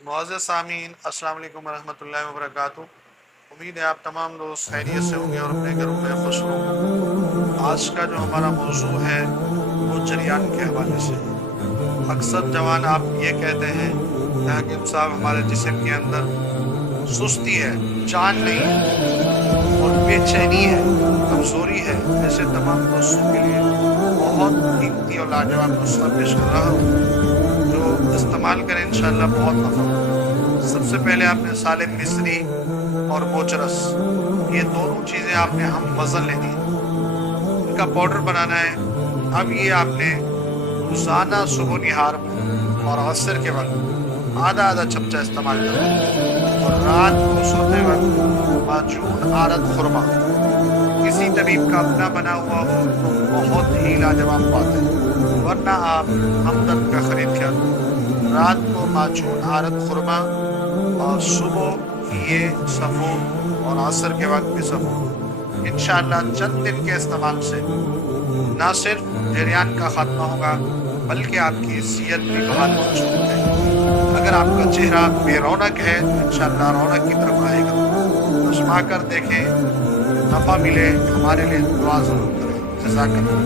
मुअज़्ज़ज़ सामीन, अस्सलाम वालेकुम वरहमतुल्लाहि वबरकातुहू। उम्मीद है आप तमाम दोस्त खैरियत से होंगे और अपने घरों में खुश होंगे। आज का जो हमारा मौजू है वो जरियान के हवाले से है। अक्सर जवान आप ये कहते हैं कि हाकिम साहब हमारे जिस्म के अंदर सुस्ती है, जान नहीं है और बेचैनी है, कमज़ोरी है। ऐसे तमाम दोस्तों के लिए बहुत कीमती और लाजवाब नुस्खा पेश कर रहा हूँ जो इस्तेमाल करें इंशाअल्लाह बहुत नफ़ा होगा। सबसे पहले आपने सालिम मिस्री और बोचरस, ये दोनों चीज़ें आपने हम वज़न लेनी है, इनका पाउडर बनाना है। अब ये आपने रोज़ाना सुबह निहार में और असर के वक्त आधा आधा चमचा इस्तेमाल करना है और रात को सोते वक्त माजून आरत खुरमा किसी तबीब का अपना बना हुआ हो तो बहुत ही लाजवाब बात है, वरना आप हमदर्द का खरीद कर रात को माजून आरत खुरमा और सुबह ये सफ़ो और असर के वक्त भी सफ़ो। इंशाअल्लाह चंद दिन के इस्तेमाल से ना सिर्फ जरियान का खात्मा होगा बल्कि आपकी सेहत भी बहाल हो चुकी है। अगर आपका चेहरा बेरौनक है तो इंशाअल्लाह रौनक की तरफ आएगा। आजमा कर देखें, नफ़ा मिले, हमारे लिए दुआ ज़रूर करें। जज़ाकल्लाह।